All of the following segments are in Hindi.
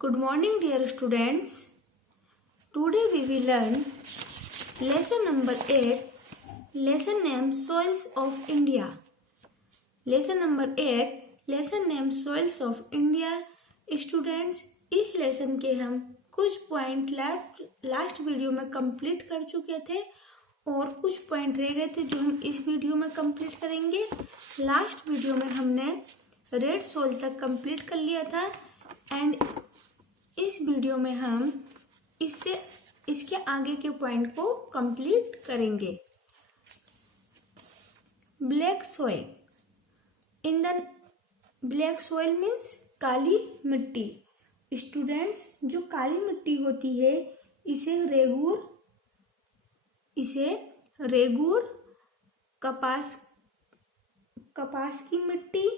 Good morning, dear students. Today we will learn lesson number 8, lesson name Soils of India. Lesson number 8, lesson name Soils of India. Students, इस लेसन के हम कुछ पॉइंट लास्ट वीडियो में कंप्लीट कर चुके थे और कुछ पॉइंट रह गए थे जो हम इस वीडियो में कंप्लीट करेंगे। लास्ट वीडियो में हमने रेड सोल तक कंप्लीट कर लिया था एंड इस वीडियो में हम इसके आगे के पॉइंट को कंप्लीट करेंगे। Black soil in the black soil means काली मिट्टी। स्टूडेंट्स, जो काली मिट्टी होती है इसे रेगूर कपास की मिट्टी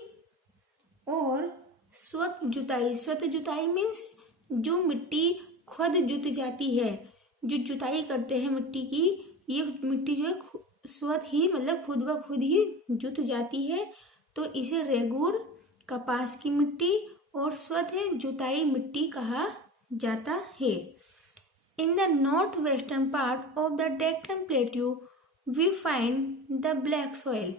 और स्वत जुताई मीन्स जो मिट्टी खुद जुत जाती है, जो जुताई करते हैं मिट्टी की, ये मिट्टी जो है स्वत ही मतलब खुद ब खुद ही जुत जाती है, तो इसे रेगूर कपास की मिट्टी और स्वत जुताई मिट्टी कहा जाता है। In the north western part of the Deccan plateau we find the black soil.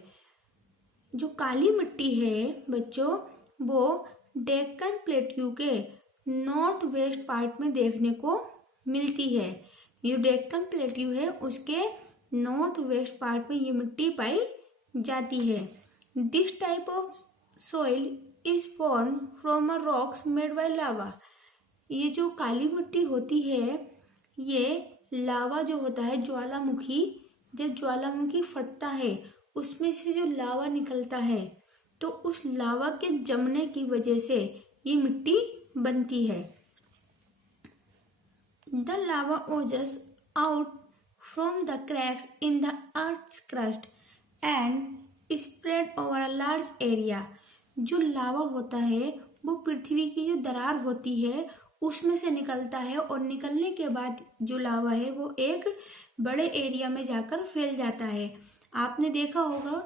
जो काली मिट्टी है बच्चों, वो डेक्कन प्लेट्यू के नॉर्थ वेस्ट पार्ट में देखने को मिलती है। ये डेक्कन प्लेट्यू है उसके नॉर्थ वेस्ट पार्ट में ये मिट्टी पाई जाती है। This type of soil is form from a rocks made by lava. ये जो काली मिट्टी होती है ये लावा जो होता है ज्वालामुखी, जब ज्वालामुखी फटता है उसमें से जो लावा निकलता है तो उस लावा के जमने की वजह से ये मिट्टी बनती है। The lava oozes out from the cracks in the earth's crust and spread over a large area. जो लावा होता है वो पृथ्वी की जो दरार होती है उसमें से निकलता है और निकलने के बाद जो लावा है वो एक बड़े एरिया में जाकर फैल जाता है। आपने देखा होगा,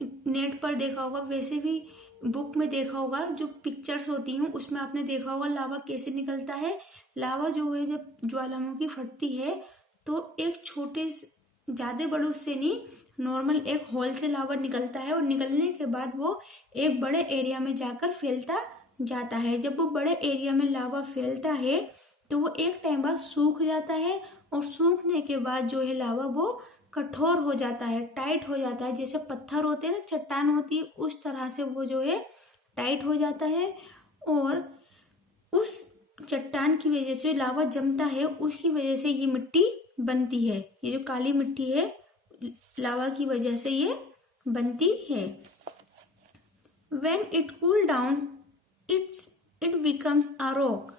नेट पर देखा होगा, वैसे भी बुक में देखा होगा, जो पिक्चर्स होती हैं उसमें आपने देखा होगा लावा कैसे निकलता है। लावा जो है जब ज्वालामुखी फटती है तो एक छोटे ज़्यादा बड़े से नहीं, नॉर्मल एक होल से लावा निकलता है और निकलने के बाद वो एक बड़े एरिया में जाकर फैलता जाता है। जब वो बड़े एरिया में लावा फैलता है तो वो एक टाइम बाद सूख जाता है और सूखने के बाद जो है लावा वो कठोर हो जाता है, टाइट हो जाता है। जैसे पत्थर होते हैं ना, चट्टान होती है, उस तरह से वो जो है टाइट हो जाता है और उस चट्टान की वजह से लावा जमता है, उसकी वजह से ये मिट्टी बनती है। ये जो काली मिट्टी है लावा की वजह से ये बनती है। When it cool down, it becomes a rock।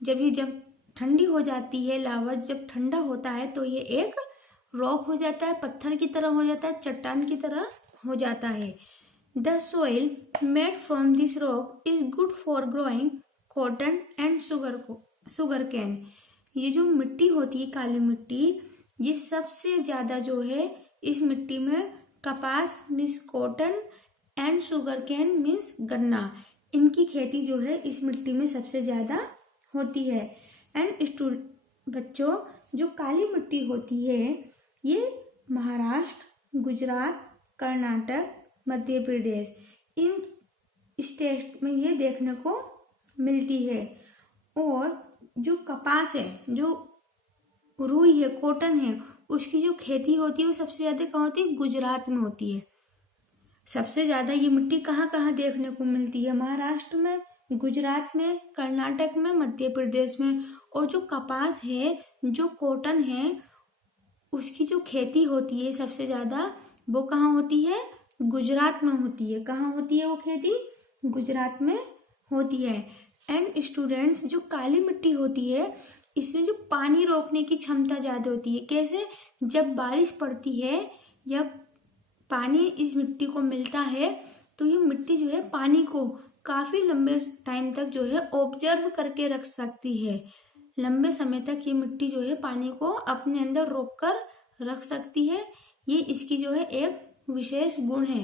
जब ठंडी हो जाती है लावा, जब ठंडा होता है तो ये एक रॉक हो जाता है, पत्थर की तरह हो जाता है, चट्टान की तरह हो जाता है। The soil made from this rock is good for growing cotton and sugar cane. ये जो मिट्टी होती है काली मिट्टी, ये सबसे ज्यादा जो है इस मिट्टी में कपास means cotton and sugar cane means गन्ना, इनकी खेती जो है इस मिट्टी में सबसे ज्यादा होती है। एंड बच्चों, जो काली मिट्टी होती है ये महाराष्ट्र, गुजरात, कर्नाटक, मध्य प्रदेश, इन स्टेट में ये देखने को मिलती है। और जो कपास है, जो रुई है, कॉटन है, उसकी जो खेती होती है वो सबसे ज्यादा कहाँ होती है? गुजरात में होती है। सबसे ज्यादा ये मिट्टी कहाँ कहाँ देखने को मिलती है? महाराष्ट्र में, गुजरात में, कर्नाटक में, मध्य प्रदेश में। और जो कपास है, जो कॉटन है, उसकी जो खेती होती है सबसे ज्यादा वो कहाँ होती है? गुजरात में होती है। कहाँ होती है वो खेती? गुजरात में होती है। एंड स्टूडेंट्स, जो काली मिट्टी होती है इसमें जो पानी रोकने की क्षमता ज्यादा होती है। कैसे? जब बारिश पड़ती है या पानी इस मिट्टी को मिलता है तो ये मिट्टी जो है पानी को काफी लंबे टाइम तक जो है ऑब्जर्व करके रख सकती है। लंबे समय तक ये मिट्टी जो है पानी को अपने अंदर रोक कर रख सकती है। ये इसकी जो है एक विशेष गुण है।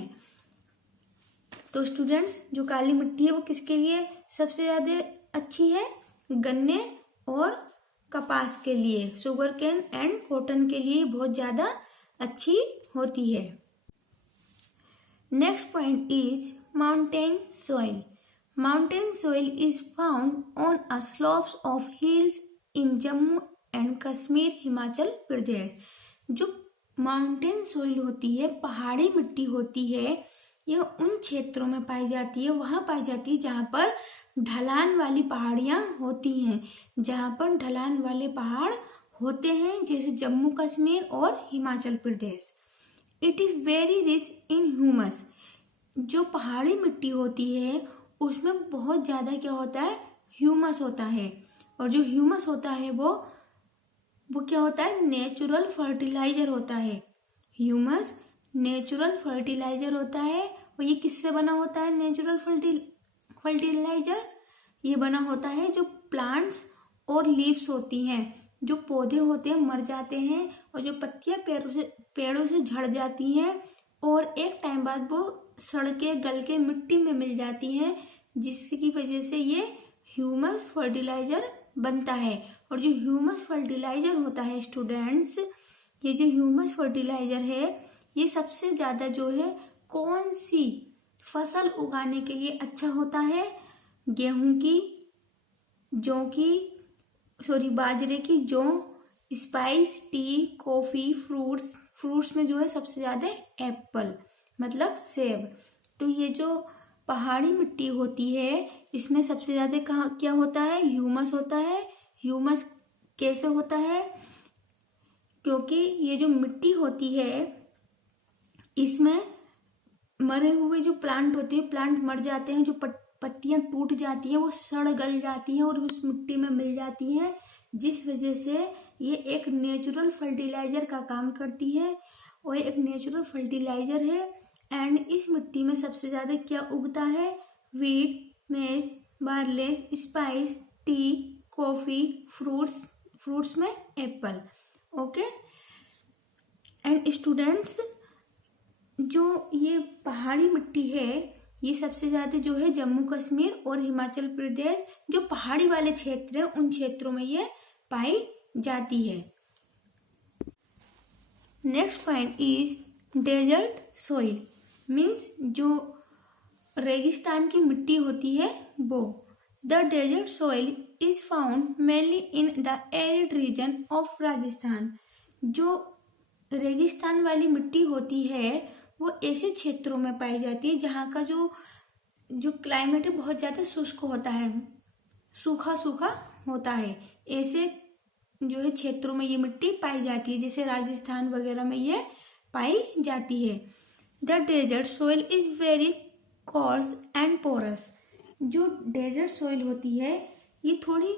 तो स्टूडेंट्स, जो काली मिट्टी है वो किसके लिए सबसे ज्यादा अच्छी है गन्ने और कपास के लिए, शुगर केन एंड कॉटन के लिए बहुत ज़्यादा अच्छी होती है। Next point is mountain soil. Mountain soil is found on a slopes of hills in Jammu and Kashmir, Himachal Pradesh. जो माउंटेन सोइल होती है, पहाड़ी मिट्टी होती है, यह उन क्षेत्रों में पाई जाती है, वहाँ पाई जाती है जहाँ पर ढलान वाली पहाड़ियाँ होती हैं, जहाँ पर ढलान वाले पहाड़ होते हैं, जैसे जम्मू कश्मीर और Himachal Pradesh. It is very rich in humus. जो पहाड़ी मिट्टी होती है उसमें बहुत ज़्यादा क्या होता है, ह्यूमस होता है। और जो ह्यूमस होता है वो क्या होता है, नेचुरल फर्टिलाइजर होता है। ह्यूमस नेचुरल फर्टिलाइजर होता है। और ये किससे बना होता है नेचुरल फर्टिलाइजर? ये बना होता है जो प्लांट्स और लीव्स होती हैं, जो पौधे होते हैं मर जाते हैं और जो पत्तियां पेड़ों से झड़ जाती हैं और एक टाइम बाद वो सड़ के गल के मिट्टी में मिल जाती हैं, जिसकी वजह से ये ह्यूमस फर्टिलाइजर बनता है। और जो ह्यूमस फर्टिलाइजर होता है स्टूडेंट्स, ये जो ह्यूमस फर्टिलाइजर है ये सबसे ज़्यादा जो है कौन सी फसल उगाने के लिए अच्छा होता है? गेहूं की, जौ की, बाजरे की, जौ, स्पाइस, टी, कॉफी, फ्रूट्स में जो है सबसे ज़्यादा एप्पल मतलब सेब। तो ये जो पहाड़ी मिट्टी होती है इसमें सबसे ज़्यादा कहाँ क्या होता है, ह्यूमस होता है। ह्यूमस कैसे होता है? क्योंकि ये जो मिट्टी होती है इसमें मरे हुए जो प्लांट होते हैं, प्लांट मर जाते हैं, जो पत्तियां टूट जाती हैं वो सड़ गल जाती हैं और उस मिट्टी में मिल जाती हैं, जिस वजह से ये एक नेचुरल फर्टिलाइजर का काम करती है और एक नेचुरल फर्टिलाइजर है। एंड इस मिट्टी में सबसे ज़्यादा क्या उगता है? वीट, मेज, barley, spice, T, coffee, fruits में एप्पल। ओके एंड स्टूडेंट्स, जो ये पहाड़ी मिट्टी है ये सबसे ज़्यादा जो है जम्मू कश्मीर और हिमाचल प्रदेश जो पहाड़ी वाले क्षेत्र हैं उन क्षेत्रों में ये पाई जाती है। Next point is desert soil, means जो रेगिस्तान की मिट्टी होती है वो। The desert soil is found mainly in the arid region of Rajasthan. जो रेगिस्तान वाली मिट्टी होती है वो ऐसे क्षेत्रों में पाई जाती है जहाँ का जो क्लाइमेट है बहुत ज़्यादा शुष्क होता है, सूखा सूखा होता है। ऐसे जो है क्षेत्रों में ये मिट्टी पाई जाती है, जैसे राजस्थान वगैरह में ये पाई जाती है। The desert soil is very coarse and porous. जो डेजर्ट सोइल होती है ये थोड़ी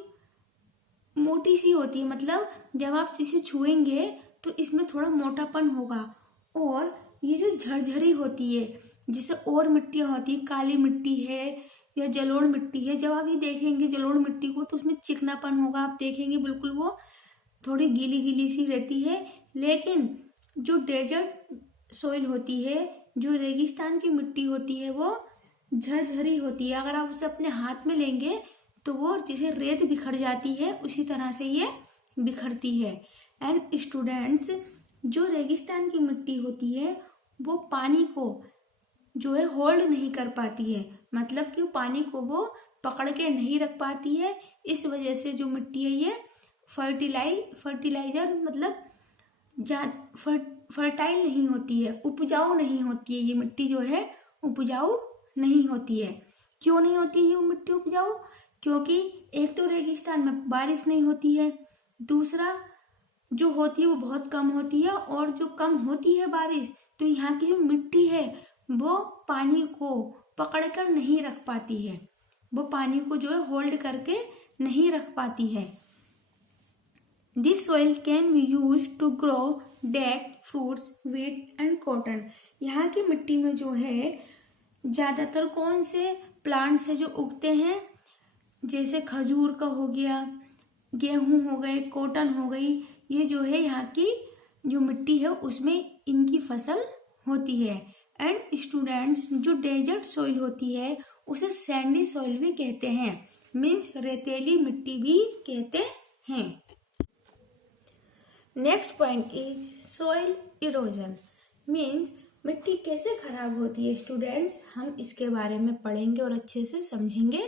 मोटी सी होती है, मतलब जब आप इसे छुएंगे तो इसमें थोड़ा मोटापन होगा। और ये जो झरझरी होती है, जिसे और मिट्टियाँ होती है, काली मिट्टी है या जलोढ़ मिट्टी है, जब आप ये देखेंगे जलोढ़ मिट्टी को तो उसमें चिकनापन होगा, आप देखेंगे बिल्कुल वो थोड़ी गीली गीली सी रहती है। लेकिन जो डेजर्ट सोइल होती है, जो रेगिस्तान की मिट्टी होती है, वो झरझरी होती है। अगर आप उसे अपने हाथ में लेंगे तो वो जैसे रेत बिखर जाती है उसी तरह से ये बिखरती है। एंड स्टूडेंट्स, जो रेगिस्तान की मिट्टी होती है वो पानी को जो है होल्ड नहीं कर पाती है, मतलब कि पानी को वो पकड़ के नहीं रख पाती है। इस वजह से जो मिट्टी है ये फर्टिलाइजर मतलब फर्टाइल नहीं होती है, उपजाऊ नहीं होती है। ये मिट्टी जो है उपजाऊ नहीं होती है। क्यों नहीं होती है ये मिट्टी उपजाऊ? क्योंकि एक तो रेगिस्तान में बारिश नहीं होती है, दूसरा जो होती है वो बहुत कम होती है, और जो कम होती है बारिश तो यहाँ की जो मिट्टी है वो पानी को पकड़कर नहीं रख पाती है, वो पानी को जो है होल्ड करके नहीं रख पाती है। This soil can be use to grow date, fruits, wheat and cotton. यहाँ की मिट्टी में जो है ज़्यादातर कौन से प्लांट्स है जो उगते हैं, जैसे खजूर का हो गया, गेहूं हो गए, कॉटन हो गई, ये जो है यहाँ की जो मिट्टी है उसमें इनकी फसल होती है। एंड स्टूडेंट्स, जो डेजर्ट सोइल होती है उसे सैंडी सोइल भी कहते हैं। मीन्स रेतीली मिट्टी भी कहते हैं। Next point is soil erosion, means मिट्टी कैसे खराब होती है स्टूडेंट्स, हम इसके बारे में पढ़ेंगे और अच्छे से समझेंगे।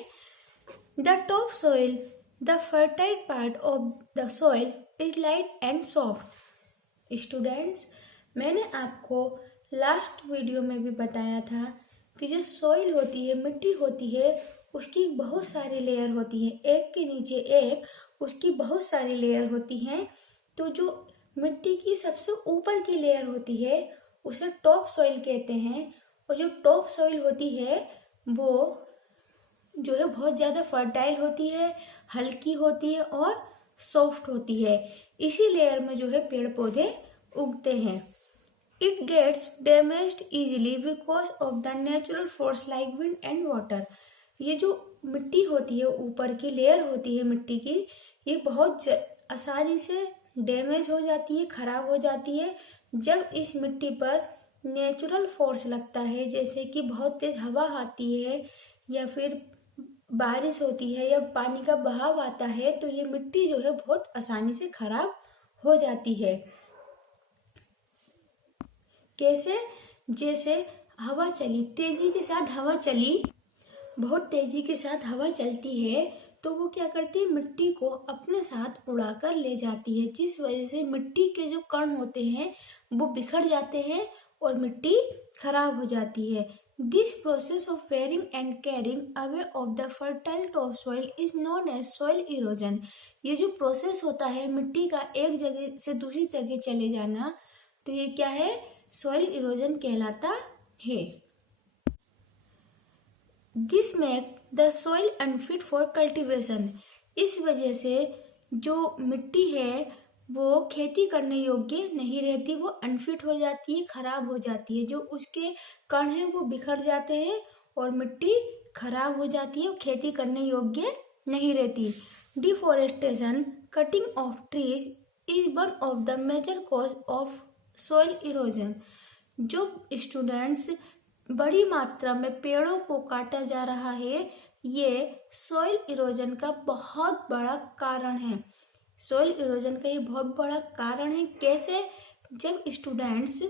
The top soil, the fertile part of the soil is light and soft. Students, मैंने आपको लास्ट वीडियो में भी बताया था कि जो सॉइल होती है, मिट्टी होती है, उसकी बहुत सारी लेयर होती है, एक के नीचे एक उसकी बहुत सारी लेयर होती हैं। तो जो मिट्टी की सबसे ऊपर की लेयर होती है उसे टॉप सॉइल कहते हैं, और जो टॉप सॉइल होती है वो जो है बहुत ज़्यादा फर्टाइल होती है, हल्की होती है और सॉफ्ट होती है। इसी लेयर में जो है पेड़ पौधे उगते हैं। It gets damaged easily because of the natural force like wind and water. ये जो मिट्टी होती है, ऊपर की लेयर होती है मिट्टी की, ये बहुत आसानी से डैमेज हो जाती है, खराब हो जाती है जब इस मिट्टी पर नेचुरल फोर्स लगता है, जैसे कि बहुत तेज हवा आती है या फिर बारिश होती है या पानी का बहाव आता है, तो ये मिट्टी जो है बहुत आसानी से खराब हो जाती है। कैसे? जैसे हवा चली, तेजी के साथ हवा चली, बहुत तेजी के साथ हवा चलती है तो वो क्या करती है, मिट्टी को अपने साथ उड़ाकर ले जाती है, जिस वजह से मिट्टी के जो कण होते हैं वो बिखर जाते हैं और मिट्टी खराब हो जाती है। This process of wearing and carrying away of the fertile top soil is known as soil erosion. ये जो प्रोसेस होता है मिट्टी का एक जगह से दूसरी जगह चले जाना, तो ये क्या है, सॉइल इरोजन कहलाता है। This make the soil unfit for cultivation. इस वजह से जो मिट्टी है वो खेती करने योग्य नहीं रहती, वो अनफिट हो जाती है, खराब हो जाती है। जो उसके कण हैं वो बिखर जाते हैं और मिट्टी खराब हो जाती है और खेती करने योग्य नहीं रहती। Deforestation, cutting of trees is one of the major cause of soil erosion. जो स्टूडेंट्स बड़ी मात्रा में पेड़ों को काटा जा रहा है, ये सॉइल इरोजन का बहुत बड़ा कारण है। सॉइल इरोजन का ये बहुत बड़ा कारण है। कैसे? जब स्टूडेंट्स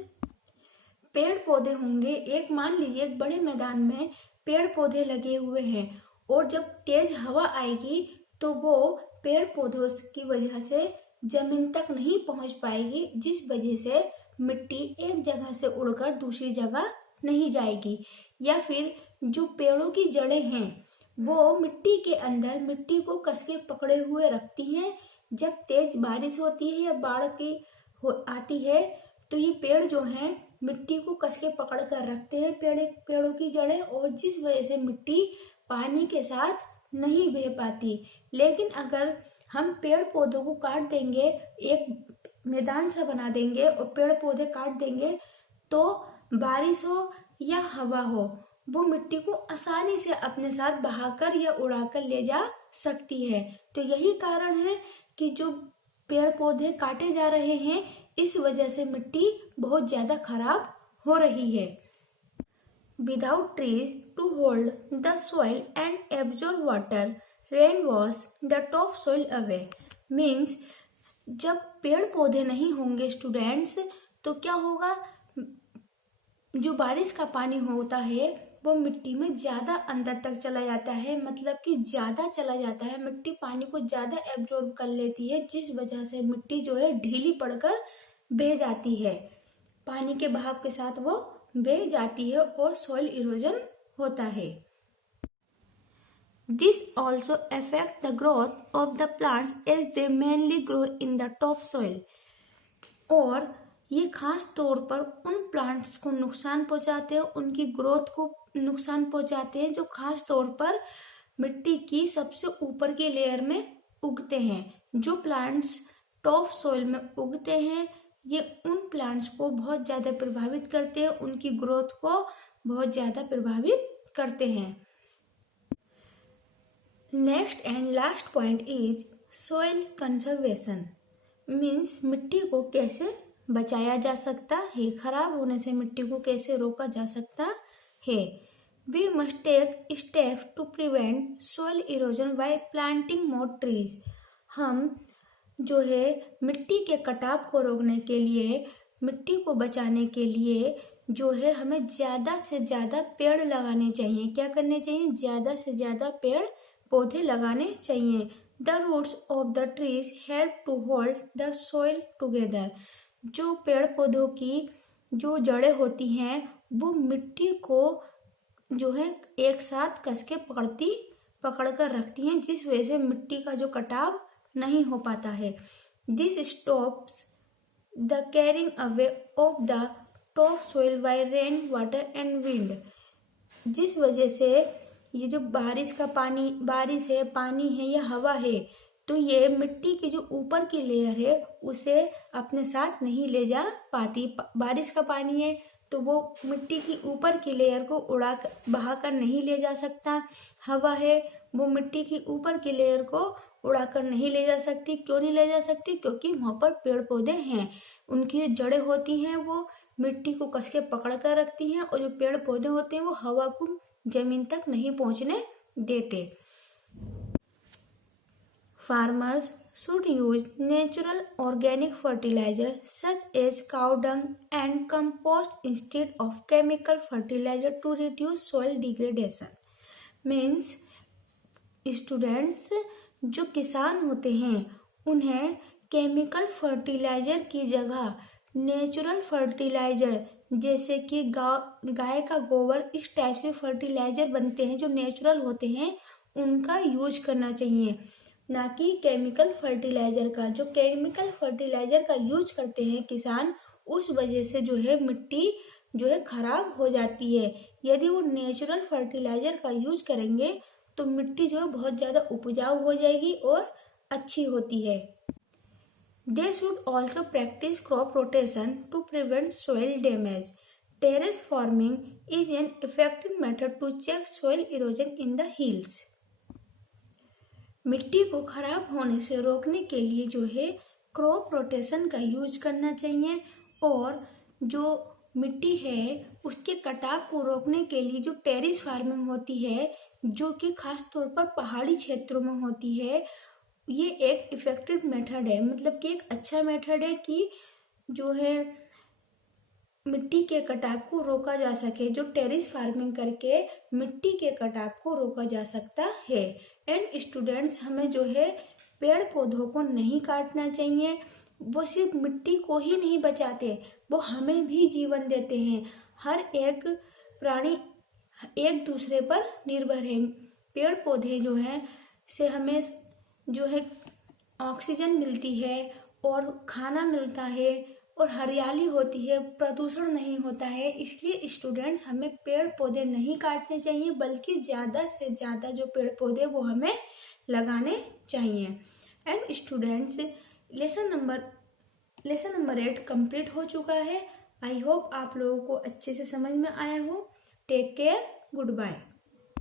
पेड़ पौधे होंगे, एक मान लीजिए एक बड़े मैदान में पेड़ पौधे लगे हुए हैं और जब तेज हवा आएगी तो वो पेड़ पौधों की वजह से जमीन तक नहीं पहुंच पाएगी, जिस वजह से मिट्टी एक जगह से उड़कर दूसरी जगह नहीं जाएगी। या फिर जो पेड़ों की जड़ें हैं वो मिट्टी के अंदर मिट्टी को कसके पकड़े हुए रखती हैं। जब तेज बारिश होती है या बाढ़ की आती है तो ये पेड़ जो हैं मिट्टी को कसके पकड़ कर रखते हैं, पेड़ों की जड़ें, और जिस वजह से मिट्टी पानी के साथ नहीं बह पाती। लेकिन अगर हम पेड़ पौधों को काट देंगे, एक मैदान सा बना देंगे और पेड़ पौधे काट देंगे, तो बारिश हो या हवा हो वो मिट्टी को आसानी से अपने साथ बहाकर या उड़ाकर ले जा सकती है। तो यही कारण है कि जो पेड़ पौधे काटे जा रहे हैं, इस वजह से मिट्टी बहुत ज्यादा खराब हो रही है। Without trees to hold the soil and absorb water, rain wash the top soil away. Means जब पेड़ पौधे नहीं होंगे स्टूडेंट्स, तो क्या होगा, जो बारिश का पानी होता है वो मिट्टी में ज्यादा अंदर तक चला जाता है, मतलब कि ज्यादा चला जाता है, मिट्टी पानी को ज्यादा एब्जॉर्ब कर लेती है, जिस वजह से मिट्टी जो है ढीली पड़कर बह जाती है, पानी के बहाव के साथ वो बह जाती है और सॉइल इरोजन होता है। This also affect the growth of the plants as they mainly grow in the top soil. और ये खास तौर पर उन प्लांट्स को नुकसान पहुंचाते हैं, उनकी ग्रोथ को नुकसान पहुंचाते हैं जो खास तौर पर मिट्टी की सबसे ऊपर के लेयर में उगते हैं। जो प्लांट्स टॉप सॉइल में उगते हैं ये उन प्लांट्स को बहुत ज़्यादा प्रभावित करते हैं, उनकी ग्रोथ को बहुत ज़्यादा प्रभावित करते हैं। Next and last point is soil conservation. Means मिट्टी को कैसे बचाया जा सकता है, खराब होने से मिट्टी को कैसे रोका जा सकता है। We must take step to prevent soil erosion by planting more trees. हम जो है मिट्टी के कटाव को रोकने के लिए, मिट्टी को बचाने के लिए जो है हमें ज़्यादा से ज़्यादा पेड़ लगाने चाहिए। क्या करने चाहिए? ज़्यादा से ज़्यादा पेड़ पौधे लगाने चाहिए। The roots of the trees help to hold the soil together. जो पेड़ पौधों की जो जड़ें होती हैं वो मिट्टी को जो है एक साथ कस के पकड़ कर रखती हैं, जिस वजह से मिट्टी का जो कटाव नहीं हो पाता है। This stops the carrying away of the top soil by rain water and wind. जिस वजह से ये जो बारिश है, पानी है या हवा है, तो ये मिट्टी की जो ऊपर की लेयर है उसे अपने साथ नहीं ले जा पाती। बारिश का पानी है तो वो मिट्टी की ऊपर की लेयर को बहाकर नहीं ले जा सकता। हवा है वो मिट्टी की ऊपर की लेयर को उड़ाकर नहीं ले जा सकती। क्यों नहीं ले जा सकती? क्योंकि वहाँ पर पेड़ पौधे हैं, उनकी जो जड़ें होती हैं वो मिट्टी को कस के पकड़ कर रखती हैं, और जो पेड़ पौधे होते हैं वो हवा को जमीन तक नहीं पहुँचने देते। Farmers should use natural organic fertilizer such as cow dung and compost instead of chemical fertilizer to reduce soil degradation. Means students जो किसान होते हैं उन्हें केमिकल फर्टिलाइजर की जगह नेचुरल फर्टिलाइजर, जैसे कि गाय का गोबर, इस टाइप से फर्टिलाइजर बनते हैं जो नेचुरल होते हैं, उनका यूज करना चाहिए, ना कि केमिकल फर्टिलाइजर का। जो केमिकल फर्टिलाइजर का यूज करते हैं किसान, उस वजह से जो है मिट्टी जो है खराब हो जाती है। यदि वो नेचुरल फर्टिलाइजर का यूज करेंगे तो मिट्टी जो है बहुत ज़्यादा उपजाऊ हो जाएगी और अच्छी होती है। They should also practice crop rotation to prevent soil damage. Terrace farming is an effective method to check soil erosion in the hills. मिट्टी को खराब होने से रोकने के लिए जो है क्रॉप रोटेशन का यूज करना चाहिए, और जो मिट्टी है उसके कटाव को रोकने के लिए जो टेरेस फार्मिंग होती है, जो कि खास तौर पर पहाड़ी क्षेत्रों में होती है, ये एक इफेक्टिव मेथड है। मतलब कि एक अच्छा मेथड है कि जो है मिट्टी के कटाव को रोका जा सके। जो टेरेस फार्मिंग करके मिट्टी के कटाव को रोका जा सकता है। एंड स्टूडेंट्स, हमें जो है पेड़ पौधों को नहीं काटना चाहिए। वो सिर्फ मिट्टी को ही नहीं बचाते, वो हमें भी जीवन देते हैं। हर एक प्राणी एक दूसरे पर निर्भर है। पेड़ पौधे जो है से हमें जो है ऑक्सीजन मिलती है और खाना मिलता है और हरियाली होती है, प्रदूषण नहीं होता है। इसलिए स्टूडेंट्स, हमें पेड़ पौधे नहीं काटने चाहिए, बल्कि ज़्यादा से ज़्यादा जो पेड़ पौधे वो हमें लगाने चाहिए। And students, lesson number 8 complete हो चुका है। आई होप आप लोगों को अच्छे से समझ में आया हो। Take care, good bye.